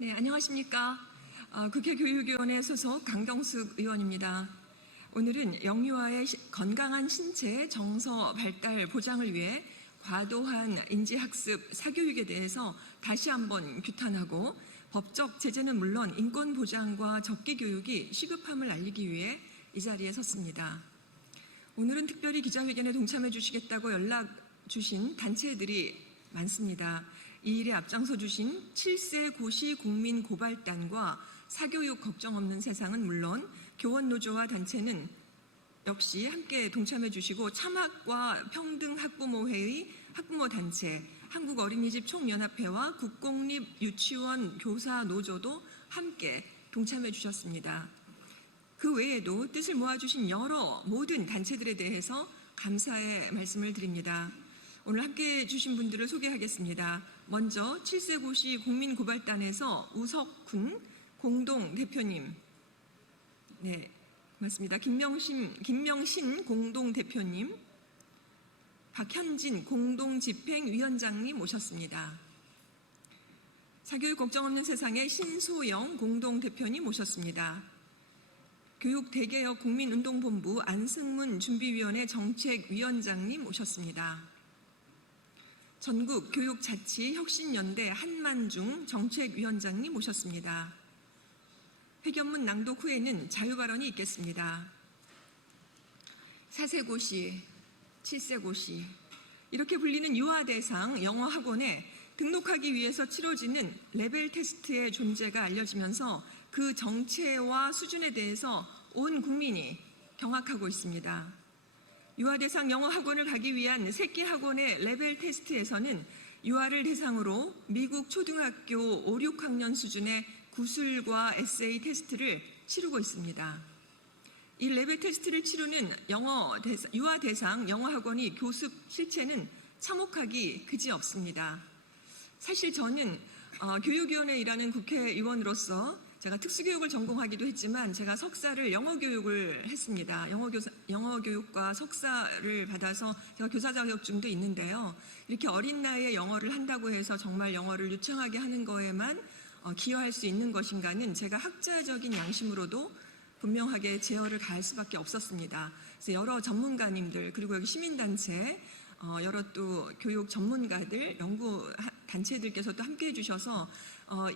네, 안녕하십니까. 국회 교육위원회 소속 강경숙 의원입니다. 오늘은 영유아의 건강한 신체 정서 발달 보장을 위해 과도한 인지학습 사교육에 대해서 다시 한번 규탄하고 법적 제재는 물론 인권 보장과 적기 교육이 시급함을 알리기 위해 이 자리에 섰습니다. 오늘은 특별히 기자회견에 동참해 주시겠다고 연락 주신 단체들이 많습니다. 이 일에 앞장서 주신 7세 고시 국민 고발단과 사교육 걱정 없는 세상은 물론 교원노조와 단체는 역시 함께 동참해 주시고 참학과 평등학부모회의 학부모단체, 한국어린이집 총연합회와 국공립유치원 교사노조도 함께 동참해 주셨습니다. 그 외에도 뜻을 모아주신 모든 단체들에 대해서 감사의 말씀을 드립니다. 오늘 함께해 주신 분들을 소개하겠습니다. 먼저 7세 고시 국민고발단에서 우석훈 공동대표님, 네, 맞습니다. 김명신 공동대표님, 박현진 공동집행위원장님 모셨습니다. 사교육 걱정 없는 세상의 신소영 공동대표님 모셨습니다. 교육대개혁 국민운동본부 안승문 준비위원회 정책위원장님 모셨습니다. 전국교육자치혁신연대 한만중 정책위원장님 모셨습니다. 회견문 낭독 후에는 자유발언이 있겠습니다. 4세 고시, 7세 고시 이렇게 불리는 유아대상 영어학원에 등록하기 위해서 치러지는 레벨 테스트의 존재가 알려지면서 그 정체와 수준에 대해서 온 국민이 경악하고 있습니다. 유아대상 영어학원을 가기 위한 새끼 학원의 레벨 테스트에서는 유아를 대상으로 미국 초등학교 5, 6학년 수준의 구술과 에세이 테스트를 치르고 있습니다. 이 레벨 테스트를 치르는 유아대상 영어학원이 교습 실체는 참혹하기 그지없습니다. 사실 저는 교육위원회에 일하는 국회의원으로서 제가 특수교육을 전공하기도 했지만 제가 석사를 영어교육을 했습니다. 영어교육과 석사를 받아서 제가 교사 자격증도 있는데요. 이렇게 어린 나이에 영어를 한다고 해서 정말 영어를 유창하게 하는 거에만 기여할 수 있는 것인가는 제가 학자적인 양심으로도 분명하게 제어를 가할 수밖에 없었습니다. 그래서 여러 전문가님들 그리고 여기 시민단체 여러 또 교육 전문가들 연구 단체들께서도 함께해 주셔서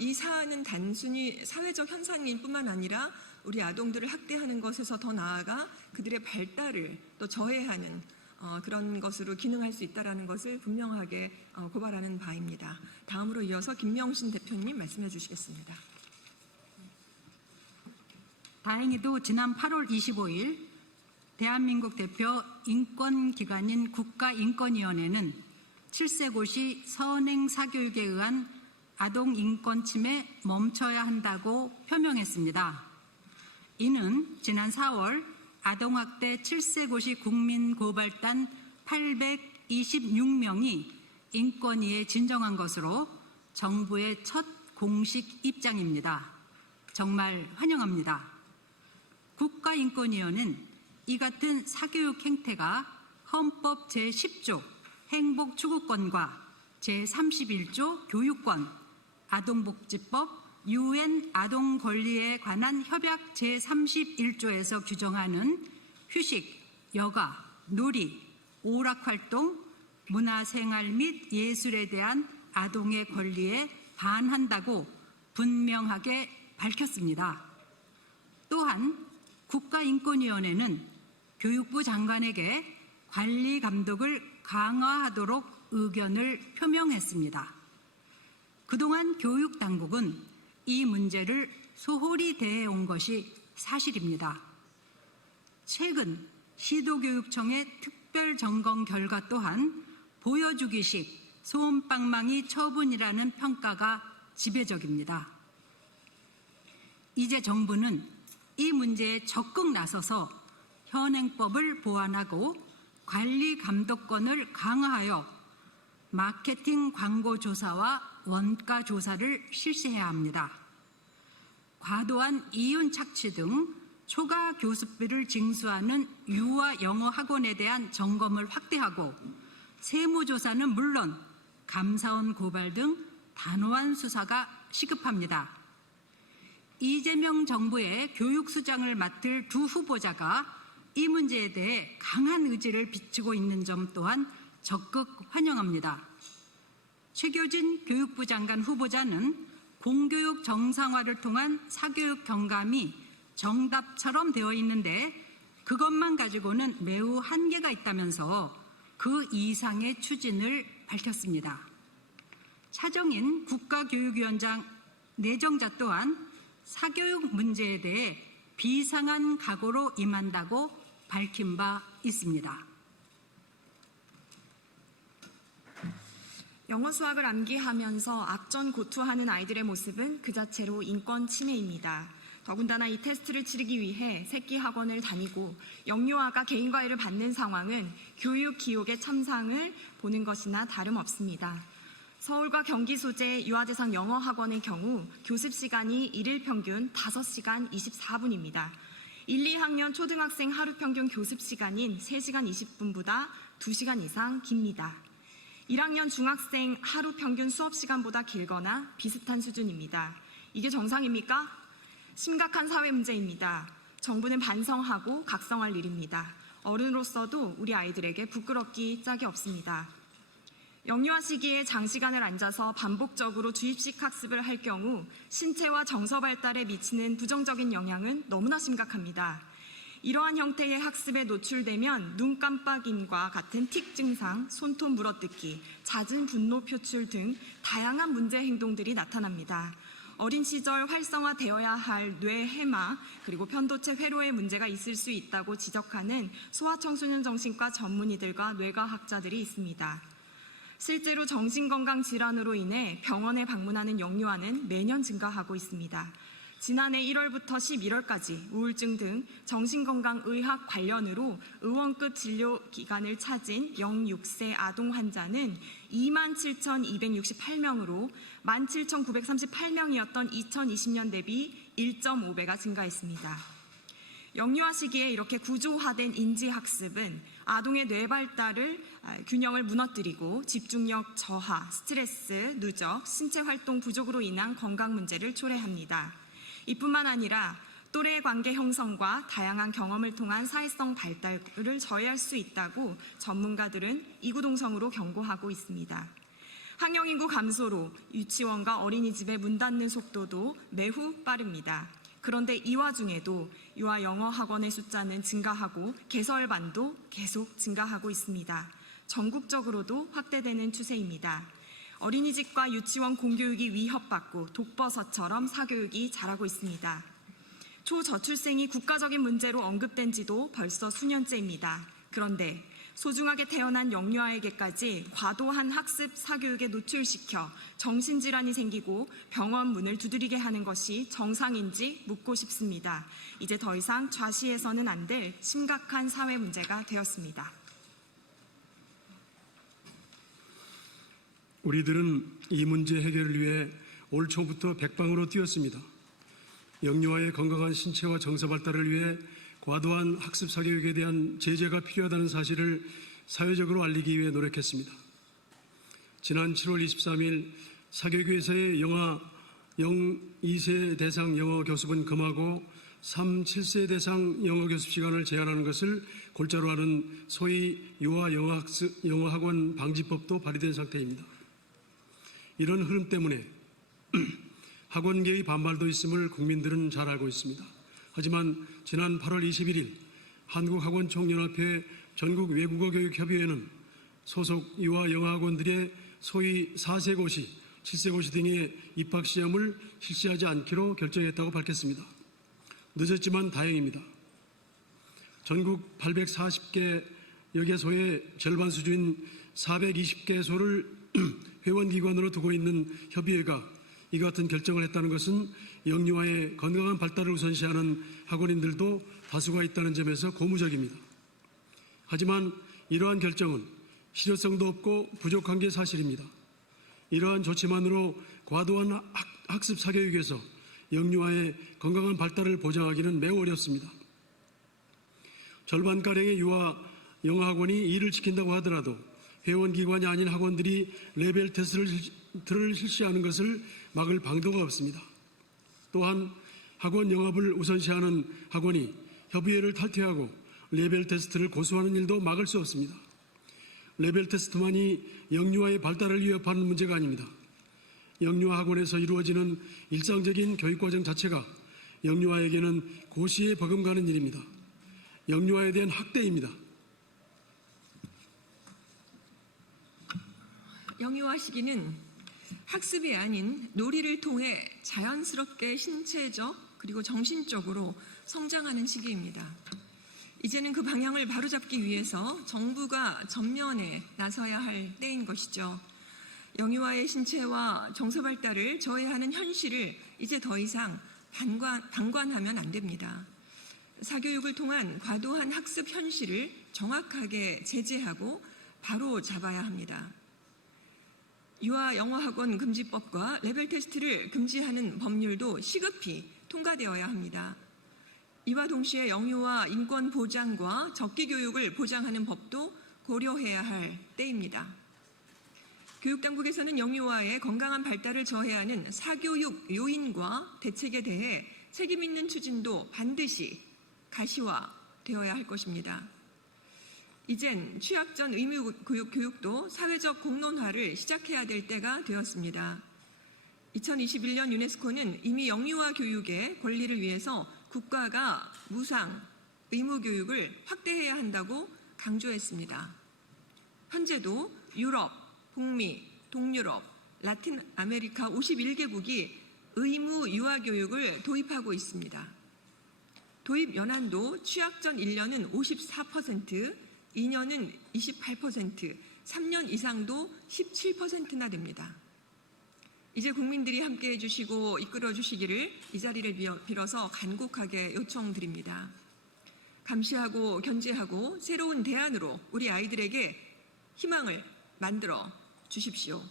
이 사안은 단순히 사회적 현상일 뿐만 아니라 우리 아동들을 학대하는 것에서 더 나아가 그들의 발달을 또 저해하는 그런 것으로 기능할 수 있다는 것을 분명하게 고발하는 바입니다. 다음으로 이어서 김명신 대표님 말씀해 주시겠습니다. 다행히도 지난 8월 25일 대한민국 대표 인권기관인 국가인권위원회는 7세 고시 선행 사교육에 의한 아동 인권 침해 멈춰야 한다고 표명했습니다. 이는 지난 4월 아동학대 7세 고시 국민고발단 826명이 인권위에 진정한 것으로 정부의 첫 공식 입장입니다. 정말 환영합니다. 국가인권위원회는 이 같은 사교육 행태가 헌법 제10조 행복추구권과 제31조 교육권, 아동복지법, UN 아동권리에 관한 협약 제31조에서 규정하는 휴식, 여가, 놀이, 오락활동, 문화생활 및 예술에 대한 아동의 권리에 반한다고 분명하게 밝혔습니다. 또한 국가인권위원회는 교육부 장관에게 관리 감독을 강화하도록 의견을 표명했습니다. 그동안 교육당국은 이 문제를 소홀히 대해온 것이 사실입니다. 최근 시도교육청의 특별점검 결과 또한 보여주기식 소음방망이 처분이라는 평가가 지배적입니다. 이제 정부는 이 문제에 적극 나서서 현행법을 보완하고 관리 감독권을 강화하여 마케팅 광고 조사와 원가 조사를 실시해야 합니다. 과도한 이윤 착취 등 초과 교습비를 징수하는 유아 영어 학원에 대한 점검을 확대하고 세무조사는 물론 감사원 고발 등 단호한 수사가 시급합니다. 이재명 정부의 교육수장을 맡을 두 후보자가 이 문제에 대해 강한 의지를 비추고 있는 점 또한 적극 환영합니다. 최교진 교육부 장관 후보자는 공교육 정상화를 통한 사교육 경감이 정답처럼 되어 있는데 그것만 가지고는 매우 한계가 있다면서 그 이상의 추진을 밝혔습니다. 차정인 국가교육위원장 내정자 또한 사교육 문제에 대해 비상한 각오로 임한다고 밝힌 바 있습니다. 영어 수학을 암기하면서 악전고투하는 아이들의 모습은 그 자체로 인권 침해입니다. 더군다나 이 테스트를 치르기 위해 새끼 학원을 다니고 영유아가 개인과외를 받는 상황은 교육 기옥의 참상을 보는 것이나 다름없습니다. 서울과 경기 소재 유아대상 영어 학원의 경우 교습 시간이 일일 평균 5시간 24분입니다. 1, 2학년 초등학생 하루 평균 교습 시간인 3시간 20분보다 2시간 이상 깁니다. 1학년 중학생 하루 평균 수업 시간보다 길거나 비슷한 수준입니다. 이게 정상입니까? 심각한 사회 문제입니다. 정부는 반성하고 각성할 일입니다. 어른으로서도 우리 아이들에게 부끄럽기 짝이 없습니다. 영유아 시기에 장시간을 앉아서 반복적으로 주입식 학습을 할 경우 신체와 정서 발달에 미치는 부정적인 영향은 너무나 심각합니다. 이러한 형태의 학습에 노출되면 눈 깜빡임과 같은 틱 증상, 손톱 물어뜯기, 잦은 분노 표출 등 다양한 문제 행동들이 나타납니다. 어린 시절 활성화되어야 할 뇌 해마 그리고 편도체 회로에 문제가 있을 수 있다고 지적하는 소아청소년 정신과 전문의들과 뇌과학자들이 있습니다. 실제로 정신건강 질환으로 인해 병원에 방문하는 영유아는 매년 증가하고 있습니다. 지난해 1월부터 11월까지 우울증 등 정신건강의학 관련으로 의원급 진료기간을 찾은 0-6세 아동 환자는 27,268명으로 17,938명이었던 2020년 대비 1.5배가 증가했습니다. 영유아 시기에 이렇게 구조화된 인지학습은 아동의 뇌 발달을 균형을 무너뜨리고 집중력 저하, 스트레스, 누적, 신체 활동 부족으로 인한 건강 문제를 초래합니다. 이뿐만 아니라 또래의 관계 형성과 다양한 경험을 통한 사회성 발달을 저해할 수 있다고 전문가들은 이구동성으로 경고하고 있습니다. 학령인구 감소로 유치원과 어린이집의 문 닫는 속도도 매우 빠릅니다. 그런데 이 와중에도 유아 영어 학원의 숫자는 증가하고 개설반도 계속 증가하고 있습니다. 전국적으로도 확대되는 추세입니다. 어린이집과 유치원 공교육이 위협받고 독버섯처럼 사교육이 자라고 있습니다. 초저출생이 국가적인 문제로 언급된 지도 벌써 수년째입니다. 그런데 소중하게 태어난 영유아에게까지 과도한 학습 사교육에 노출시켜 정신질환이 생기고 병원 문을 두드리게 하는 것이 정상인지 묻고 싶습니다. 이제 더 이상 좌시해서는 안 될 심각한 사회 문제가 되었습니다. 우리들은 이 문제 해결을 위해 올 초부터 백방으로 뛰었습니다. 영유아의 건강한 신체와 정서 발달을 위해 과도한 학습 사교육에 대한 제재가 필요하다는 사실을 사회적으로 알리기 위해 노력했습니다. 지난 7월 23일 사교육에서의 0-2세 대상 영어 교습은 금하고 3-7세 대상 영어 교습 시간을 제한하는 것을 골자로 하는 소위 유아 영어학원 방지법도 발의된 상태입니다. 이런 흐름 때문에 학원계의 반발도 있음을 국민들은 잘 알고 있습니다. 하지만 지난 8월 21일 한국학원총연합회 전국외국어교육협의회는 소속 유아 영어학원들의 소위 4세 고시, 7세 고시 등의 입학시험을 실시하지 않기로 결정했다고 밝혔습니다. 늦었지만 다행입니다. 전국 840개 여개소의 절반 수준인 420개소를 회원기관으로 두고 있는 협의회가 이 같은 결정을 했다는 것은 영유아의 건강한 발달을 우선시하는 학원인들도 다수가 있다는 점에서 고무적입니다. 하지만 이러한 결정은 실효성도 없고 부족한 게 사실입니다. 이러한 조치만으로 과도한 학습 사교육에서 영유아의 건강한 발달을 보장하기는 매우 어렵습니다. 절반가량의 유아 영어학원이 이를 지킨다고 하더라도 회원기관이 아닌 학원들이 레벨 테스트를 실시하는 것을 막을 방도가 없습니다. 또한 학원 영업을 우선시하는 학원이 협의회를 탈퇴하고 레벨 테스트를 고수하는 일도 막을 수 없습니다. 레벨 테스트만이 영유아의 발달을 위협하는 문제가 아닙니다. 영유아 학원에서 이루어지는 일상적인 교육과정 자체가 영유아에게는 고시에 버금가는 일입니다. 영유아에 대한 학대입니다. 영유아 시기는 학습이 아닌 놀이를 통해 자연스럽게 신체적 그리고 정신적으로 성장하는 시기입니다. 이제는 그 방향을 바로잡기 위해서 정부가 전면에 나서야 할 때인 것이죠. 영유아의 신체와 정서 발달을 저해하는 현실을 이제 더 이상 방관하면 안 됩니다. 사교육을 통한 과도한 학습 현실을 정확하게 제재하고 바로 잡아야 합니다. 유아 영어학원 금지법과 레벨 테스트를 금지하는 법률도 시급히 통과되어야 합니다. 이와 동시에 영유아 인권 보장과 적기 교육을 보장하는 법도 고려해야 할 때입니다. 교육당국에서는 영유아의 건강한 발달을 저해하는 사교육 요인과 대책에 대해 책임 있는 추진도 반드시 가시화되어야 할 것입니다. 이젠 취학 전 의무 교육도 사회적 공론화를 시작해야 될 때가 되었습니다. 2021년 유네스코는 이미 영유아 교육의 권리를 위해서 국가가 무상 의무 교육을 확대해야 한다고 강조했습니다. 현재도 유럽, 북미, 동유럽, 라틴 아메리카 51개국이 의무 유아 교육을 도입하고 있습니다. 도입 연한도 취학 전 1년은 54%, 2년은 28%, 3년 이상도 17%나 됩니다. 이제 국민들이 함께해 주시고 이끌어 주시기를 이 자리를 빌어서 간곡하게 요청드립니다. 감시하고 견제하고 새로운 대안으로 우리 아이들에게 희망을 만들어 주십시오.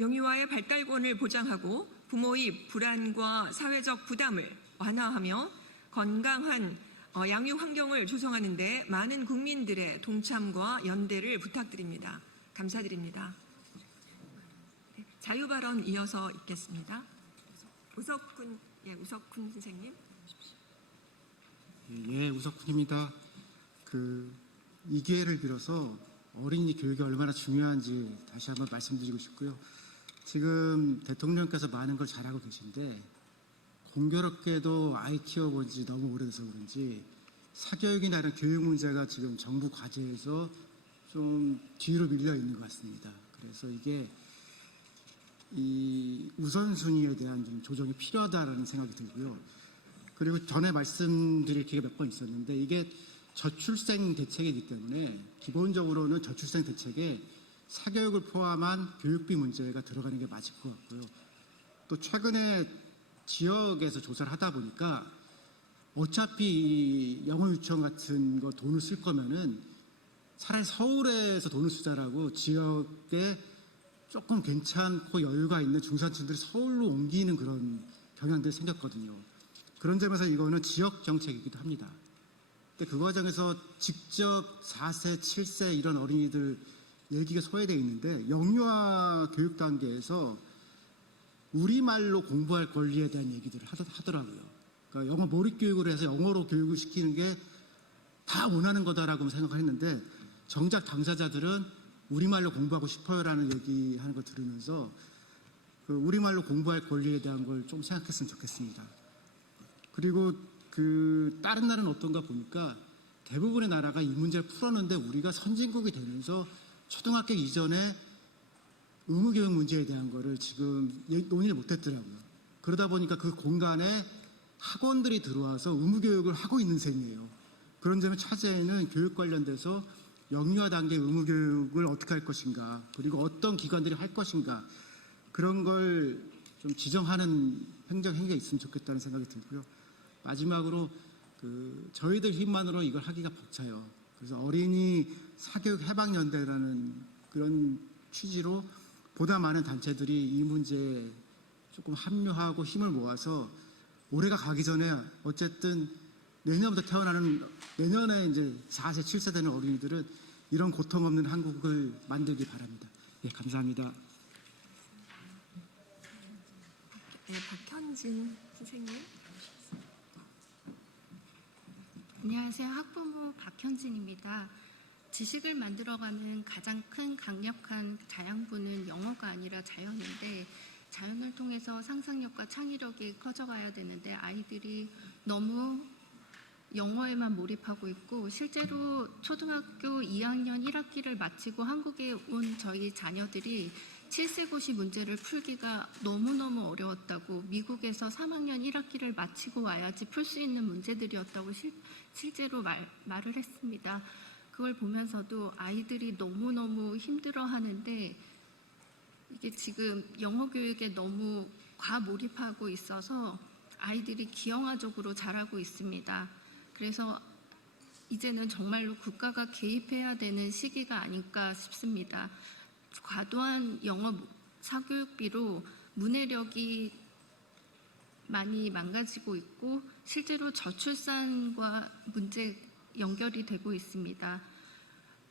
영유아의 발달권을 보장하고 부모의 불안과 사회적 부담을 완화하며 건강한 양육 환경을 조성하는 데 많은 국민들의 동참과 연대를 부탁드립니다. 감사드립니다. 자유발언 이어서 있겠습니다. 우석훈 선생님. 예, 우석훈입니다. 이 기회를 빌어서 어린이 교육이 얼마나 중요한지 다시 한번 말씀드리고 싶고요. 지금 대통령께서 많은 걸 잘하고 계신데 공교롭게도 아이 키워본 지 너무 오래돼서 그런지 사교육이나 이런 교육 문제가 지금 정부 과제에서 좀 뒤로 밀려 있는 것 같습니다. 그래서 이게 이 우선순위에 대한 좀 조정이 필요하다라는 생각이 들고요. 그리고 전에 말씀드릴 기회가 몇 번 있었는데 이게 저출생 대책이기 때문에 기본적으로는 저출생 대책에 사교육을 포함한 교육비 문제가 들어가는 게 맞을 것 같고요. 또 최근에 지역에서 조사를 하다 보니까 어차피 영어 유치원 같은 거 돈을 쓸 거면은 차라리 서울에서 돈을 쓰자라고 지역에 조금 괜찮고 여유가 있는 중산층들이 서울로 옮기는 그런 경향들이 생겼거든요. 그런 점에서 이거는 지역 정책이기도 합니다. 근데 그 과정에서 직접 4세, 7세 이런 어린이들 얘기가 소외되어 있는데 영유아 교육 단계에서 우리말로 공부할 권리에 대한 얘기들을 하더라고요. 그러니까 영어 몰입 교육을 해서 영어로 교육을 시키는 게 다 원하는 거다라고 생각을 했는데 정작 당사자들은 우리말로 공부하고 싶어요라는 얘기하는 걸 들으면서 우리말로 공부할 권리에 대한 걸 좀 생각했으면 좋겠습니다. 그리고 다른 나라는 어떤가 보니까 대부분의 나라가 이 문제를 풀었는데 우리가 선진국이 되면서 초등학교 이전에 의무교육 문제에 대한 거를 지금 논의를 못했더라고요. 그러다 보니까 그 공간에 학원들이 들어와서 의무교육을 하고 있는 셈이에요. 그런 점에 차제에는 교육 관련돼서 영유아 단계 의무교육을 어떻게 할 것인가, 그리고 어떤 기관들이 할 것인가, 그런 걸 좀 지정하는 행정행위가 있으면 좋겠다는 생각이 들고요. 마지막으로 저희들 힘만으로 이걸 하기가 벅차요. 그래서 어린이 사교육 해방연대라는 그런 취지로 보다 많은 단체들이 이 문제에 조금 합류하고 힘을 모아서 올해가 가기 전에 어쨌든 내년부터 태어나는 내년에 이제 4세, 7세 되는 어린이들은 이런 고통 없는 한국을 만들기 바랍니다. 예, 감사합니다. 네, 박현진 선생님. 안녕하세요. 학부모 박현진입니다. 지식을 만들어가는 가장 큰 강력한 자양분은 영어가 아니라 자연인데 자연을 통해서 상상력과 창의력이 커져가야 되는데 아이들이 너무 영어에만 몰입하고 있고 실제로 초등학교 2학년 1학기를 마치고 한국에 온 저희 자녀들이 7세고시 문제를 풀기가 너무너무 어려웠다고 미국에서 3학년 1학기를 마치고 와야지 풀 수 있는 문제들이었다고 실제로 말을 했습니다. 그걸 보면서도 아이들이 너무너무 힘들어하는데 이게 지금 영어 교육에 너무 과몰입하고 있어서 아이들이 기형아적으로 자라고 있습니다. 그래서 이제는 정말로 국가가 개입해야 되는 시기가 아닐까 싶습니다. 과도한 영어 사교육비로 문해력이 많이 망가지고 있고 실제로 저출산과 문제 연결이 되고 있습니다.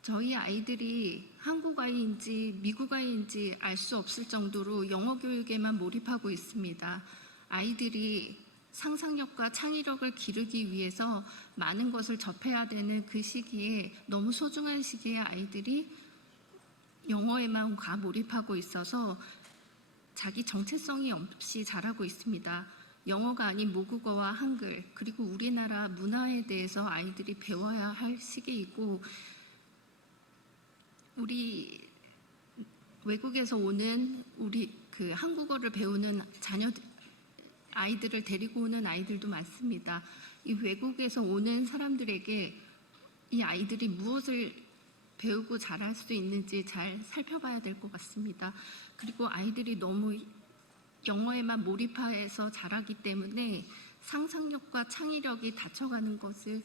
저희 아이들이 한국 아이인지 미국 아이인지 알 수 없을 정도로 영어 교육에만 몰입하고 있습니다. 아이들이 상상력과 창의력을 기르기 위해서 많은 것을 접해야 되는 그 시기에 너무 소중한 시기에 아이들이 영어에만 과몰입하고 있어서 자기 정체성이 없이 자라고 있습니다. 영어가 아닌 모국어와 한글 그리고 우리나라 문화에 대해서 아이들이 배워야 할 시기이고 우리 외국에서 오는 우리 그 한국어를 배우는 아이들을 데리고 오는 아이들도 많습니다. 이 외국에서 오는 사람들에게 이 아이들이 무엇을 배우고 자랄 수 있는지 잘 살펴봐야 될 것 같습니다. 그리고 아이들이 너무 영어에만 몰입해서 자라기 때문에 상상력과 창의력이 닫혀가는 것을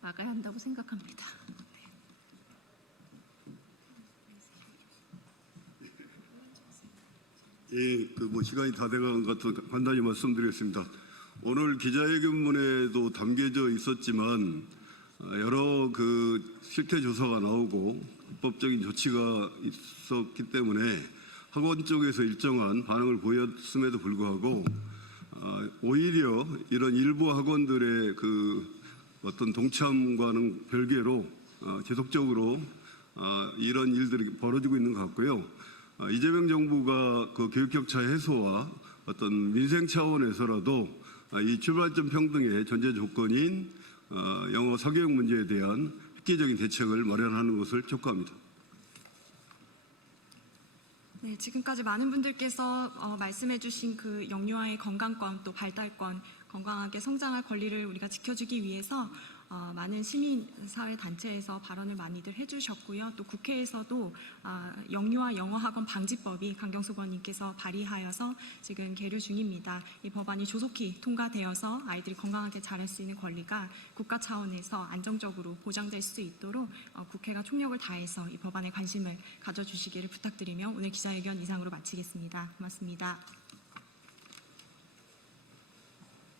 막아야 한다고 생각합니다. 예, 시간이 다 돼간 것 같아 간단히 말씀드리겠습니다. 오늘 기자회견문에도 담겨져 있었지만 여러 실태 조사가 나오고 법적인 조치가 있었기 때문에 학원 쪽에서 일정한 반응을 보였음에도 불구하고 오히려 이런 일부 학원들의 어떤 동참과는 별개로 지속적으로 이런 일들이 벌어지고 있는 것 같고요. 이재명 정부가 교육 격차 해소와 어떤 민생 차원에서라도 이 출발점 평등의 전제 조건인 영어 사교육 문제에 대한 획기적인 대책을 마련하는 것을 촉구합니다. 네, 지금까지 많은 분들께서 말씀해주신 그 영유아의 건강권 또 발달권, 건강하게 성장할 권리를 우리가 지켜주기 위해서 많은 시민사회 단체에서 발언을 많이들 해주셨고요. 또 국회에서도 영유아 영어학원 방지법이 강경수 의원님께서 발의하여서 지금 계류 중입니다. 이 법안이 조속히 통과되어서 아이들이 건강하게 자랄 수 있는 권리가 국가 차원에서 안정적으로 보장될 수 있도록 국회가 총력을 다해서 이 법안에 관심을 가져주시기를 부탁드리며 오늘 기자회견 이상으로 마치겠습니다. 고맙습니다.